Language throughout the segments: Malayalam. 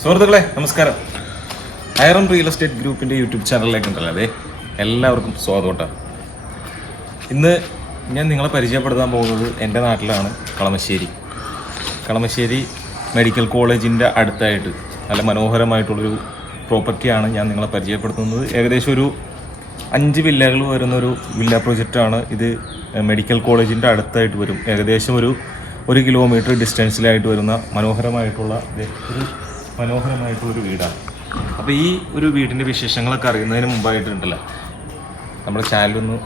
സുഹൃത്തുക്കളെ നമസ്കാരം. ഐറൺ റിയൽ എസ്റ്റേറ്റ് ഗ്രൂപ്പിൻ്റെ യൂട്യൂബ് ചാനലിലേക്ക് ഉണ്ടല്ലോ, അതെ എല്ലാവർക്കും സ്വാഗതം കേട്ടോ. ഇന്ന് ഞാൻ നിങ്ങളെ പരിചയപ്പെടുത്താൻ പോകുന്നത് എൻ്റെ നാട്ടിലാണ്, കളമശ്ശേരി മെഡിക്കൽ കോളേജിൻ്റെ അടുത്തായിട്ട് നല്ല മനോഹരമായിട്ടുള്ളൊരു പ്രോപ്പർട്ടിയാണ് ഞാൻ നിങ്ങളെ പരിചയപ്പെടുത്തുന്നത്. ഏകദേശം ഒരു 5 വില്ലകൾ വരുന്നൊരു വില്ല പ്രൊജക്റ്റാണ് ഇത്. മെഡിക്കൽ കോളേജിൻ്റെ അടുത്തായിട്ട് വരും. ഏകദേശം ഒരു 1 കിലോമീറ്റർ ഡിസ്റ്റൻസിലായിട്ട് വരുന്ന മനോഹരമായിട്ടുള്ളൊരു വീടാണ്. അപ്പോൾ ഈ ഒരു വീടിൻ്റെ വിശേഷങ്ങളൊക്കെ അറിയുന്നതിന് മുമ്പായിട്ടുണ്ടല്ലോ, നമ്മുടെ ചാനലൊന്ന്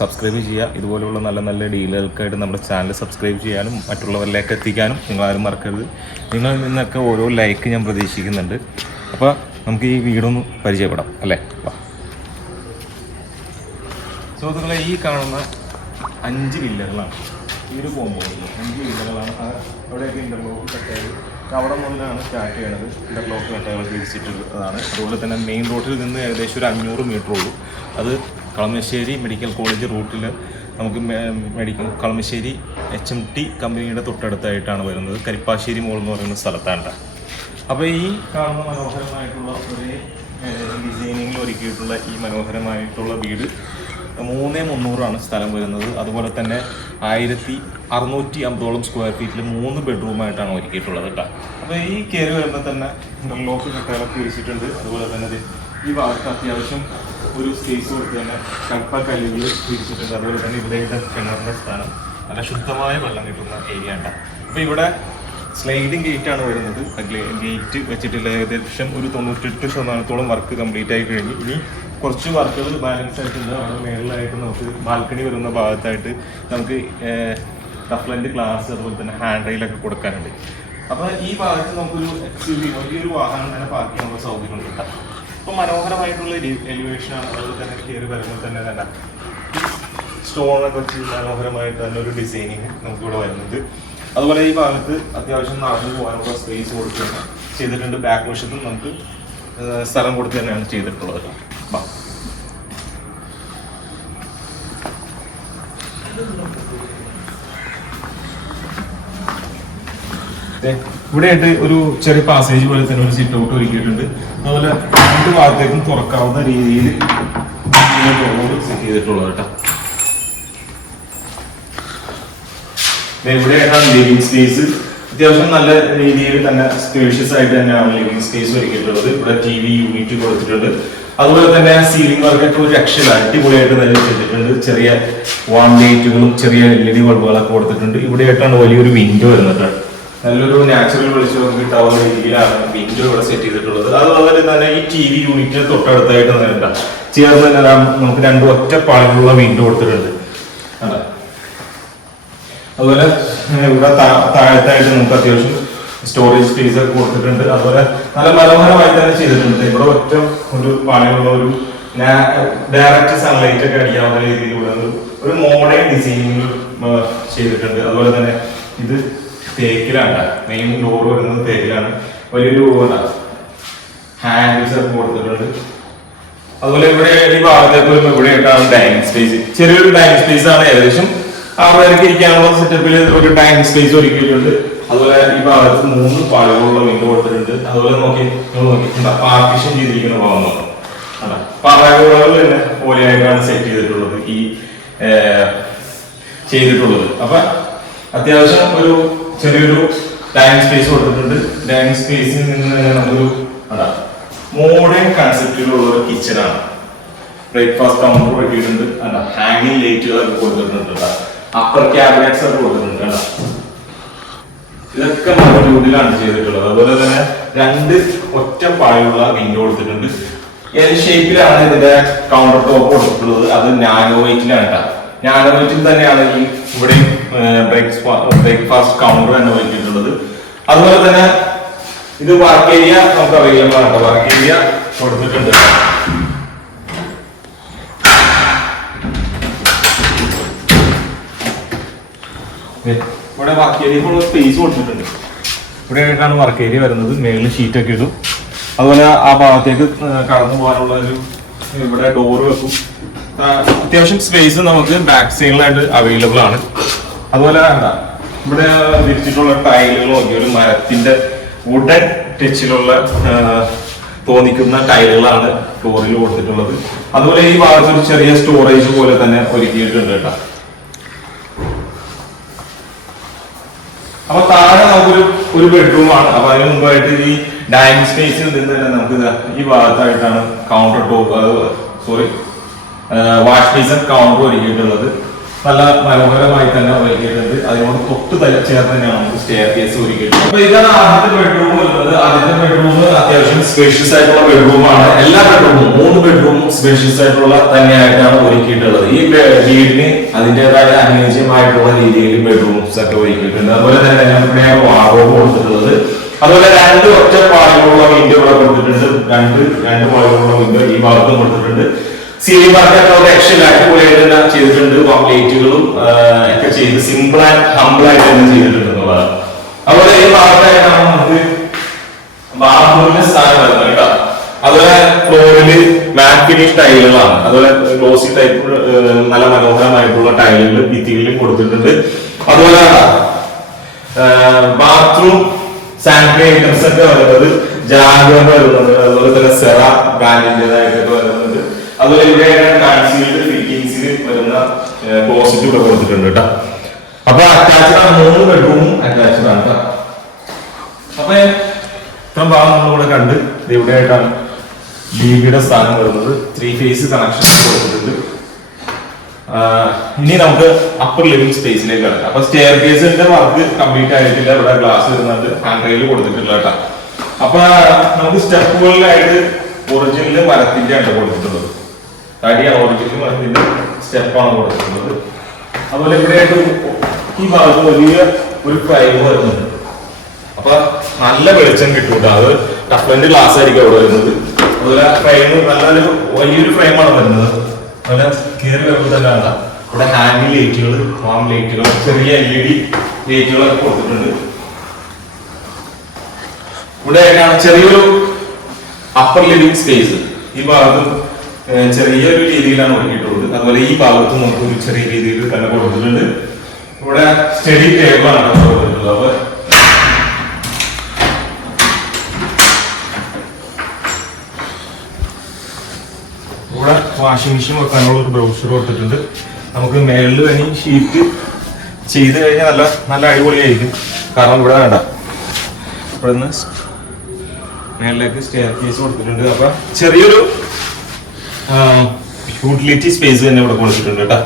സബ്സ്ക്രൈബ് ചെയ്യുക. ഇതുപോലെയുള്ള നല്ല നല്ല ഡീലുകൾക്കായിട്ട് നമ്മുടെ ചാനൽ സബ്സ്ക്രൈബ് ചെയ്യാനും മറ്റുള്ളവരിലേക്ക് എത്തിക്കാനും നിങ്ങളാരും മറക്കരുത്. നിങ്ങളിൽ നിന്നൊക്കെ ഓരോ ലൈക്ക് ഞാൻ പ്രതീക്ഷിക്കുന്നുണ്ട്. അപ്പോൾ നമുക്ക് ഈ വീടൊന്ന് പരിചയപ്പെടാം അല്ലേ. സുഹൃത്തുക്കളെ, ഈ കാണുന്ന 5 വില്ലകളാണ് ഈ ഒരു കോമ്പൗണ്ടിൽ. 5 വില്ലകളാണ്. അവിടെയൊക്കെ ഇൻ്റർലോക്ക് കട്ടകൾ അവിടെ മുതലാണ് സ്റ്റാർട്ട് ചെയ്യണത്. ഇൻ്റർലോക്ക് കട്ടകൾ വിരിച്ചിട്ടുള്ളതാണ്. അതുപോലെ തന്നെ മെയിൻ റോഡിൽ നിന്ന് ഏകദേശം ഒരു 500 മീറ്റർ ഉള്ളൂ. അത് കളമശ്ശേരി മെഡിക്കൽ കോളേജ് റൂട്ടിൽ നമുക്ക് കളമശ്ശേരി HMT കമ്പനിയുടെ തൊട്ടടുത്തായിട്ടാണ് വരുന്നത്. കരിപ്പാശ്ശേരി മോൾ എന്ന് പറയുന്ന സ്ഥലത്താണ്. അപ്പോൾ ഈ കാണുന്ന മനോഹരമായിട്ടുള്ള ഒരേ ഡിസൈനിങ്ങിൽ ഒരുക്കിയിട്ടുള്ള ഈ മനോഹരമായിട്ടുള്ള വീട് 3,300 സ്ഥലം വരുന്നത്. അതുപോലെ തന്നെ 1,650 സ്ക്വയർ ഫീറ്റിൽ 3 ബെഡ്റൂമായിട്ടാണ് ഒരുക്കിയിട്ടുള്ളത് കേട്ടോ. അപ്പോൾ ഈ കയറി വരുമ്പോൾ തന്നെ ഇൻ്റർലോക്ക് കട്ടകളൊക്കെ വിരിച്ചിട്ടുണ്ട്. അതുപോലെ തന്നെ ഈ ഭാഗത്ത് അത്യാവശ്യം ഒരു സ്പേസ് കൊടുത്ത് തന്നെ കല്ലുകൾ വിരിച്ചിട്ടുണ്ട്. അതുപോലെ തന്നെ ഇവിടെയുടെ കിണറിൻ്റെ സ്ഥാനം നല്ല ശുദ്ധമായ വെള്ളം കിട്ടുന്ന ഏരിയ ഉണ്ട്. അപ്പോൾ ഇവിടെ സ്ലൈഡിങ് ഗേറ്റാണ് വരുന്നത്. ഗേറ്റ് വെച്ചിട്ടുള്ള ഏകദേശം ഒരു 98% വർക്ക് കംപ്ലീറ്റ് ആയി കഴിഞ്ഞ് ഇനി കുറച്ച് വർക്കുകൾ ബാലൻസ് ആയിട്ടുണ്ട്. അവിടെ മേളിലായിട്ട് നമുക്ക് ബാൽക്കണി വരുന്ന ഭാഗത്തായിട്ട് നമുക്ക് റഫ്ലൻഡ് ഗ്ലാസ് അതുപോലെ തന്നെ ഹാൻഡ് റെയിലൊക്കെ കൊടുക്കാനുണ്ട്. അപ്പോൾ ഈ ഭാഗത്ത് നമുക്കൊരു XUV വലിയൊരു വാഹനം തന്നെ പാർക്ക് ചെയ്യാനുള്ള സൗകര്യം ഉണ്ട്. അപ്പോൾ മനോഹരമായിട്ടുള്ള എലിവേഷനാണ്. അതുപോലെ തന്നെ കയറി വരുമ്പോൾ തന്നെ വേണ്ട സ്റ്റോണൊക്കെ വെച്ച് മനോഹരമായിട്ട് തന്നെ ഒരു ഡിസൈനിങ് നമുക്കിവിടെ വരുന്നുണ്ട്. അതുപോലെ ഈ ഭാഗത്ത് അത്യാവശ്യം നടന്നു പോകാനുള്ള സ്പേസ് കൊടുത്ത് തന്നെ ചെയ്തിട്ടുണ്ട്. ബാക്ക് വശത്തും നമുക്ക് സ്ഥലം കൊടുത്ത് തന്നെയാണ് ചെയ്തിട്ടുള്ളത്. ഇവിടെയായിട്ട് ഒരു ചെറിയ പാസേജ് പോലെ തന്നെ ഒരു സിറ്റ് ഔട്ട് ഒരുക്കിയിട്ടുണ്ട്. അതുപോലെ 2 ഭാഗത്തേക്കും തുറക്കാവുന്ന രീതിയിൽ സെറ്റ് ചെയ്തിട്ടുള്ളത് കേട്ടോ. ഇവിടെയായിട്ടാണ് ലിവിംഗ് സ്പേസ്. അത്യാവശ്യം നല്ല രീതിയിൽ തന്നെ സ്പേഷ്യസ് ആയിട്ട് തന്നെയാണ് ലിവിംഗ് സ്പേസ് ഒരുക്കിയിട്ടുള്ളത്. ഇവിടെ TV യൂണിറ്റ് കൊടുത്തിട്ടുണ്ട്. അതുപോലെ തന്നെ സീലിംഗ് വർക്കൊക്കെ ഒരു രക്ഷയില്ല, അടിപൊളിയായിട്ട് തന്നെ ചെയ്തിട്ടുണ്ട്. ചെറിയ വാൺ ലൈറ്റുകളും ചെറിയ LED ബൾബുകളൊക്കെ കൊടുത്തിട്ടുണ്ട്. ഇവിടെയായിട്ടാണ് വലിയൊരു വിൻഡോ വരുന്നത്. നല്ലൊരു നാച്ചുറൽ വെളിച്ചം കിട്ടാവുന്ന രീതിയിലാണ് വിൻഡോ ഇവിടെ സെറ്റ് ചെയ്തിട്ടുള്ളത്. അതുപോലെ തന്നെ ഈ TV യൂണിറ്റ് തൊട്ടടുത്തായിട്ട് തന്നെ ചേർന്ന് തന്നെ നമുക്ക് 2 ഒറ്റ പാളിലുള്ള വിൻഡോ കൊടുത്തിട്ടുണ്ട്. അതുപോലെ ഇവിടെ താഴത്തായിട്ട് നമുക്ക് അത്യാവശ്യം സ്റ്റോറേജ് സ്പേസ് ഒക്കെ കൊടുത്തിട്ടുണ്ട്. അതുപോലെ നല്ല മനോഹരമായി തന്നെ ചെയ്തിട്ടുണ്ട്. ഇവിടെ ഒറ്റ ഒരു പാളിയുള്ള ഒരു ഡയറക്റ്റ് സൺലൈറ്റ് ഒക്കെ അടിക്കാവുന്ന രീതിയിലുള്ള ഒരു മോഡേൺ ഡിസൈനിങ് ചെയ്തിട്ടുണ്ട്. അതുപോലെ തന്നെ ഇത് തേക്കിലാണ്. മെയിൻ ഡോർ വരുന്നത് തേക്കിലാണ്. വലിയൊരു ഹാൻഡിൽസ് ഒക്കെ കൊടുത്തിട്ടുണ്ട്. അതുപോലെ ഇവിടെ ഈ ഭാഗത്തേക്ക് വരുമ്പോൾ ഇവിടെയായിട്ടാണ് ഡൈനിങ് സ്പേസ്. ചെറിയൊരു ഡൈനിങ് സ്പേസ് ആണ്. ഏകദേശം 6 പേർക്ക് ഇരിക്കാനുള്ള സെറ്റപ്പിൽ ഒരു ഡൈനിങ് സ്പേസ് ഒരുക്കിയിട്ടുണ്ട്. അതുപോലെ ഈ ഭാഗത്ത് 3 പാളികളുള്ള വിൻഡോ കൊടുത്തിട്ടുണ്ട്. അതുപോലെ നോക്കി പാർട്ടീഷൻ ചെയ്തിരിക്കുന്ന ഭാഗം പാറകൾ തന്നെ പോലെയായിട്ടാണ് സെറ്റ് ചെയ്തിട്ടുള്ളത് അപ്പൊ അത്യാവശ്യം ഒരു ചെറിയൊരു ഡൈനിങ് സ്പേസ് കൊടുത്തിട്ടുണ്ട്. ഡൈനിങ് സ്പേസിൽ നിന്ന് തന്നെ നമുക്കൊരു മോഡേൺ കൺസെപ്റ്റിലുള്ള ഒരു കിച്ചണാണ്. Breakfast counter വെട്ടിയിട്ടുണ്ട്. ഹാങ്ങിങ് ലൈറ്റുകളൊക്കെ കൊടുത്തിട്ടുണ്ട്. അപ്പർ ക്യാബിനറ്റ്സ് ഒക്കെ കൊടുത്തിട്ടുണ്ട്. ഇതൊക്കെ വുഡിലാണ് ചെയ്തിട്ടുള്ളത്. അതുപോലെ തന്നെ 2 ഒറ്റ പാളിയുള്ള വിൻഡോ കൊടുത്തിട്ടുണ്ട്. L ഷേപ്പിലാണ് ഇതിന്റെ കൗണ്ടർ ടോപ്പ് കൊടുത്തിട്ടുള്ളത്. അത് നാനോ വെയിറ്റിലാണ്. നാനോ വെയിറ്റിൽ തന്നെയാണ് ഈ ഇവിടെ ബ്രേക്ക്ഫാസ്റ്റ് കൗണ്ടർ തന്നെ വെച്ചിട്ടുള്ളത്. അതുപോലെ തന്നെ ഇത് വർക്ക് ഏരിയ നമുക്ക് അവൈലബിൾ ആണ്. വർക്ക് ഏരിയ കൊടുത്തിട്ടുണ്ട്. ഇവിടെ വർക്ക് ഏരിയ സ്പേസ് കൊടുത്തിട്ടുണ്ട്. ഇവിടെ ആയിട്ടാണ് വർക്ക് ഏരിയ വരുന്നത്. മേളിൽ ഷീറ്റൊക്കെ ഇടും. അതുപോലെ ആ ഭാഗത്തേക്ക് കടന്നു പോകാനുള്ള ഒരു ഇവിടെ ഡോറ് വെക്കും. അത്യാവശ്യം സ്പേസ് നമുക്ക് ബാക്ക് സൈഡിലായിട്ട് അവൈലബിൾ ആണ്. അതുപോലെ ഇവിടെ വിരിച്ചിട്ടുള്ള ടൈലുകൾ നോക്കി ഒരു മരത്തിന്റെ വുഡൻ ടച്ചിലുള്ള തോന്നിക്കുന്ന ടൈലുകളാണ് ഫ്ലോറിൽ കൊടുത്തിട്ടുള്ളത്. അതുപോലെ ഈ ഭാഗത്ത് ഒരു ചെറിയ സ്റ്റോറേജ് പോലെ തന്നെ ഒരുക്കിയിട്ടുണ്ട് കേട്ടോ. അപ്പൊ താഴെ നമുക്കൊരു ബെഡ്റൂമാണ്. അപ്പൊ അതിന് മുമ്പായിട്ട് ഈ ഡൈനിങ് സ്പേസിൽ നിന്ന് തന്നെ നമുക്ക് ഈ ഭാഗത്തായിട്ടാണ് counter top wash basin counter ഒരുക്കിയിട്ടുള്ളത്. നല്ല മനോഹരമായി തന്നെ ഒരുക്കിയിട്ടുണ്ട്. അതിനോട് തൊട്ട് ചേർന്ന് തന്നെയാണ് നമുക്ക് സ്റ്റെയർ കേസ് ഒരുക്കിയിട്ടുള്ളത്. അപ്പൊ ഇതാണ് ആദ്യത്തെ ബെഡ്റൂം വരുന്നത്. ആദ്യത്തെ ബെഡ്റൂം അത്യാവശ്യം സ്പേഷ്യസ് ആയിട്ടുള്ള ബെഡ്റൂമാണ്. എല്ലാ ബെഡ്റൂമും 3 ബെഡ്റൂമും സ്പേഷ്യസ് ആയിട്ടുള്ള തന്നെയായിട്ടാണ് ഒരുക്കിയിട്ടുള്ളത്. ഈ വീടിന് അതിൻ്റെതായ അനുയോജ്യമായിട്ടുള്ള രീതിയിൽ ബെഡ്റൂംസ് ഒക്കെ ഒരുക്കിയിട്ടുണ്ട്. അതുപോലെ തന്നെ ഇവിടെ വാർഡ്രോബ് കൊടുത്തിട്ടുള്ളത്. അതുപോലെ 2 ഒറ്റ പാളികളുള്ള വിൻഡോ ഇവിടെ കൊടുത്തിട്ടുണ്ട്. രണ്ട് പാളികളുള്ള വിൻഡോ ഈ ഭാഗത്തും കൊടുത്തിട്ടുണ്ട്. സീലിംഗ് വർക്കൊക്കെ ഒരു അടിപൊളിയായിട്ട് തന്നെ ചെയ്തിട്ടുണ്ട്. ലൈറ്റുകളും ഒക്കെ ചെയ്ത് സിമ്പിൾ ആൻഡ് ഹംബിൾ ആയിട്ട് തന്നെ ചെയ്തിട്ടുണ്ട് എന്നുള്ളതാണ്. അതുപോലെ ഈ ഭാഗത്തായിട്ടാണ് നമുക്ക് ബാത്റൂമിന്റെ സ്ഥാനം വരുന്നത് കേട്ടോ. അതുപോലെ ഫ്ലോറിൽ മാറ്റ് ഫിനിഷ് ടൈലുകളാണ്. അതുപോലെ ഗ്ലോസി ടൈപ്പ് നല്ല മനോഹരമായിട്ടുള്ള ടൈലുകൾ ഭിത്തികളിലും കൊടുത്തിട്ടുണ്ട്. അതുപോലെ ബാത്റൂം സാനിറ്ററി ഐറ്റംസ് ഒക്കെ വരുന്നത് ജാഗർ വരുന്നത്. അതുപോലെ തന്നെ സെറ ബ്രാൻഡിന്റേതായിട്ടൊക്കെ വരുന്നുണ്ട്. അതുപോലെ ഇവിടെ കൺസീൽഡ് ഫിറ്റിംഗ്സിൽ വരുന്ന ക്ലോസറ്റ് ഇവിടെ കൊടുത്തിട്ടുണ്ട് കേട്ടോ. അപ്പൊ അറ്റാച്ച്ഡ് ആണ്. 3 ബെഡ്റൂമും അറ്റാച്ച്ഡ് ആണ് കേട്ടോ. അപ്പൊ ഇത്രയും ഭാഗം നമ്മളിവിടെ കണ്ട് ഇവിടെ ആയിട്ടാണ് ഡിവിയുടെ സ്ഥാനം വരുന്നത്. 3 ഫേസ് കണക്ഷൻ കൊടുത്തിട്ടുണ്ട്. ഇനി നമുക്ക് അപ്പർ ലിവിംഗ് സ്പേസിലേക്ക് കിടക്കാം. അപ്പൊ സ്റ്റെയർ കേസിന്റെ വർക്ക് കംപ്ലീറ്റ് ആയിട്ടില്ല. ഇവിടെ ഗ്ലാസ് വരുന്നുണ്ട്. ഹാൻഡ് റെയിൽ കൊടുത്തിട്ടില്ല കേട്ടോ. അപ്പൊ നമുക്ക് സ്റ്റെപ്പുകളിലായിട്ട് ഒറിജിനൽ മരത്തിന്റെ ആണ് കൊടുത്തിട്ടുള്ളത്. തടിയാണ് ഒറിജിനൽ മരത്തിന്റെ സ്റ്റെപ്പാണ് കൊടുത്തിട്ടുള്ളത്. അതുപോലെ ഇവിടെയായിട്ട് ഈ ഭാഗത്ത് വലിയ ഒരു ഫ്രെയിം വരുന്നുണ്ട്. അപ്പൊ നല്ല വെളിച്ചം കിട്ടും. അത് ടഫ്ലന്റ് ഗ്ലാസ് ആയിരിക്കും അവിടെ വരുന്നത്. അതുപോലെ ഫ്രെയിം നല്ലൊരു വലിയൊരു ഫ്രെയിമാണ് വരുന്നത്. അതുപോലെ കയറി വരുമ്പോൾ തന്നെ കാണാം ഇവിടെ ഹാൻഡിൽ ലൈറ്റുകൾ, വാം ലൈറ്റുകൾ, ചെറിയ LED ലൈറ്റുകളൊക്കെ കൊടുത്തിട്ടുണ്ട്. ഇവിടെ ചെറിയൊരു അപ്പർ ലിവിംഗ് സ്പേസ് ഈ ഭാഗത്തും ചെറിയൊരു രീതിയിലാണ് ഒരുക്കിയിട്ടുള്ളത്. അതുപോലെ ഈ ഭാഗത്തും നമുക്ക് ഒരു ചെറിയ രീതിയിൽ തന്നെ കൊടുത്തിട്ടുണ്ട്. ഇവിടെ സ്റ്റഡി ടേബിളാണ് കൊടുത്തിട്ടുള്ളത്. അപ്പൊ ഇവിടെ വാഷിംഗ് മെഷീൻ വെക്കാനുള്ള ഒരു ബ്രൗഷർ കൊടുത്തിട്ടുണ്ട്. നമുക്ക് മേളിൽ വേണി ഷീറ്റ് ചെയ്ത് കഴിഞ്ഞാൽ നല്ല അടിപൊളിയായിരിക്കും. കാരണം ഇവിടെ വേണ്ട, ഇവിടെ നിന്ന് മേളിലേക്ക് സ്റ്റെയർ കേസ് കൊടുത്തിട്ടുണ്ട്. അപ്പൊ ചെറിയൊരു യൂട്ടിലിറ്റി സ്പേസ് തന്നെ ഇവിടെ കൊടുത്തിട്ടുണ്ട് കേട്ടോ.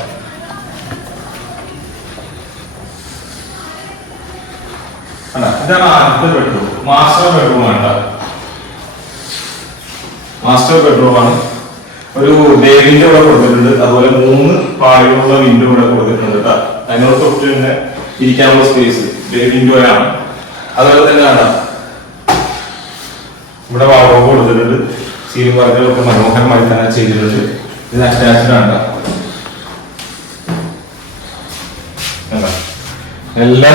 ഇതാണ് ആദ്യത്തെ ബെഡ്റൂം. മാസ്റ്റർ ബെഡ്റൂം ആണ്. മാസ്റ്റർ ബെഡ്റൂം ആണ്. ഒരു ഡേവിന്റെ ഇവിടെ കൊടുത്തിട്ടുണ്ട്. അതുപോലെ 3 പാളികളുള്ള വിൻഡോ ഇവിടെ കൊടുത്തിട്ടുണ്ട് കേട്ടോ. അതിനോട് തൊട്ട് തന്നെ ഇരിക്കാനുള്ള സ്പേസ് വിൻഡോ ആണ്. അതുപോലെ തന്നെ കാണാം ഇവിടെ വാർഡ്രോബ് കൊടുത്തിട്ടുണ്ട്. സീലിംഗ് വർക്കുകളൊക്കെ മനോഹരമായി തന്നെ ചെയ്തിട്ടുണ്ട്. ഇത് അറ്റാച്ച്ഡ് ആണ്. എല്ലാ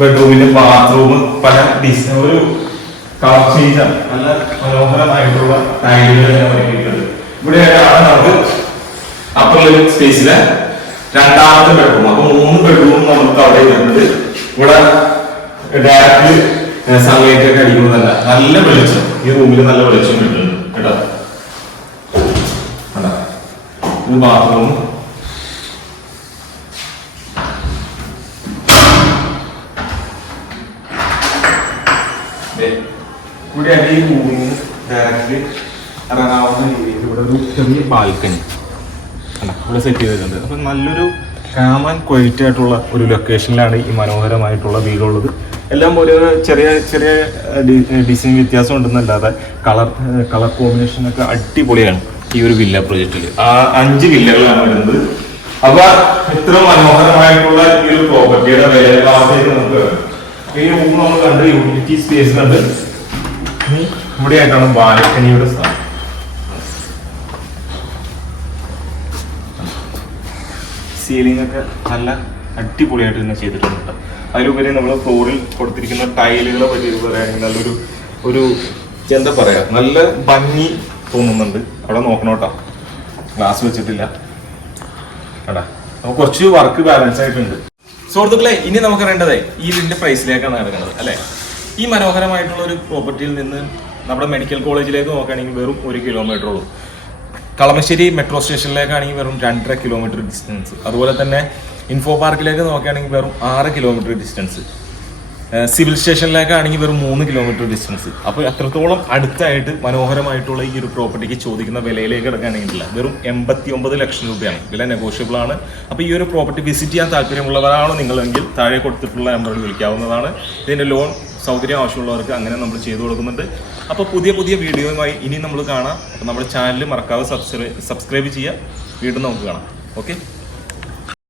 ബെഡ്റൂമിന്റെ ബാത്റൂം പല ഡിസൈൻ ഒരു കളർ ചേഞ്ച് ആണ്. നല്ല മനോഹരമായിട്ടുള്ള ടൈലുകൾ ഒരുക്കിയിട്ടുണ്ട്. ഇവിടെയാണ് നമുക്ക് അപ്പർ ലിവിംഗ് സ്പേസിലെ 2ാമത്തെ ബെഡ്റൂം. അപ്പൊ 3 ബെഡ്റൂം നമുക്ക് അവിടെ വരുന്നത്. ഇവിടെ ഡയറക്റ്റ് സൺലൈറ്റ് ഒക്കെ അടിക്കുന്നതല്ല, നല്ല വെളിച്ചം ഈ റൂമിൽ നല്ല വെളിച്ചം കിട്ടുന്നുണ്ട് കേട്ടോ. ഇത് ബാത്റൂം. ഇവിടെ ഈ റൂമിൽ ഡയറക്റ്റ് ഇറങ്ങാവുന്ന രീതിയിൽ ഇവിടെ ഒരു ചെറിയ ബാൽക്കണി ഇവിടെ സെറ്റ് ചെയ്തിട്ടുണ്ട്. അപ്പൊ നല്ലൊരു കാം ആൻഡ് ക്വയറ്റ് ആയിട്ടുള്ള ഒരു ലൊക്കേഷനിലാണ് ഈ മനോഹരമായിട്ടുള്ള വീടുള്ളത്. എല്ലാം ഒരു ചെറിയ ചെറിയ ഡിസൈൻ വ്യത്യാസം ഉണ്ടെന്നല്ലാതെ കളർ കോമ്പിനേഷൻ ഒക്കെ അടിപൊളിയാണ് ഈ ഒരു വില്ല പ്രൊജക്റ്റിൽ. 5 വില്ലകളാണ് വരുന്നത്. അപ്പൊ ഇത്ര മനോഹരമായിട്ടുള്ള ഈ ഒരു പ്രോപ്പർട്ടിയുടെ വിലയിലേക്ക് നമുക്ക് ഈ റൂം നമ്മൾ കണ്ട് യൂട്ടിലിറ്റി സ്പേസ് കണ്ട് ഇവിടെയായിട്ടാണ് ബാൽക്കണിയുടെ സ്ഥാനം. സീലിംഗ് ഒക്കെ നല്ല അടിപൊളിയായിട്ട് തന്നെ ചെയ്തിട്ടുണ്ട്. അതിലുപരി നമ്മൾ ഫ്ലോറിൽ കൊടുത്തിരിക്കുന്ന ടൈലുകളെ പറ്റി പറയുകയാണെങ്കിൽ നല്ലൊരു എന്താ പറയാ, നല്ല ഭംഗി തോന്നുന്നുണ്ട്. അവിടെ നോക്കണോട്ടോ, ഗ്ലാസ് വെച്ചിട്ടില്ല കേട്ടാ. നമുക്ക് കുറച്ച് വർക്ക് ബാലൻസ് ആയിട്ടുണ്ട്. സുഹൃത്തുക്കളെ, ഇനി നമുക്ക് അറിയേണ്ടതേ ഈ ഇതിന്റെ പ്രൈസിലേക്കാണ് കിടക്കുന്നത് അല്ലെ. ഈ മനോഹരമായിട്ടുള്ള ഒരു പ്രോപ്പർട്ടിയിൽ നിന്ന് നമ്മുടെ മെഡിക്കൽ കോളേജിലേക്ക് നോക്കുകയാണെങ്കിൽ വെറും 1 കിലോമീറ്റർ ഉള്ളൂ. കളമശ്ശേരി മെട്രോ സ്റ്റേഷനിലേക്കാണെങ്കിൽ വെറും 2.5 കിലോമീറ്റർ ഡിസ്റ്റൻസ്. അതുപോലെ തന്നെ ഇൻഫോ പാർക്കിലേക്ക് നോക്കുകയാണെങ്കിൽ വെറും 6 കിലോമീറ്റർ ഡിസ്റ്റൻസ്. സിവിൽ സ്റ്റേഷനിലേക്കാണെങ്കിൽ വെറും 3 കിലോമീറ്റർ ഡിസ്റ്റൻസ്. അപ്പോൾ അത്രത്തോളം അടുത്തായിട്ട് മനോഹരമായിട്ടുള്ള ഈ ഒരു പ്രോപ്പർട്ടിക്ക് ചോദിക്കുന്ന വിലയിലേക്ക് കിടക്കുകയാണെങ്കിലില്ല, വെറും 89 ലക്ഷം രൂപയാണ്. വില നെഗോഷ്യബിൾ ആണ്. അപ്പോൾ ഈ ഒരു പ്രോപ്പർട്ടി വിസിറ്റ് ചെയ്യാൻ താല്പര്യമുള്ളവരാണോ നിങ്ങളെങ്കിൽ താഴെ കൊടുത്തിട്ടുള്ള നമ്പറിൽ വിളിക്കാവുന്നതാണ്. ഇതിൻ്റെ ലോൺ സൗകര്യം ആവശ്യമുള്ളവർക്ക് അങ്ങനെ നമ്മൾ ചെയ്തു കൊടുക്കുന്നുണ്ട്. അപ്പോൾ പുതിയ വീഡിയോയുമായി ഇനി നമ്മൾ കാണാം. അപ്പോൾ നമ്മുടെ ചാനൽ മറക്കാതെ സബ്സ്ക്രൈബ് ചെയ്യുക. വീണ്ടും നമുക്ക് കാണാം. ഓക്കെ.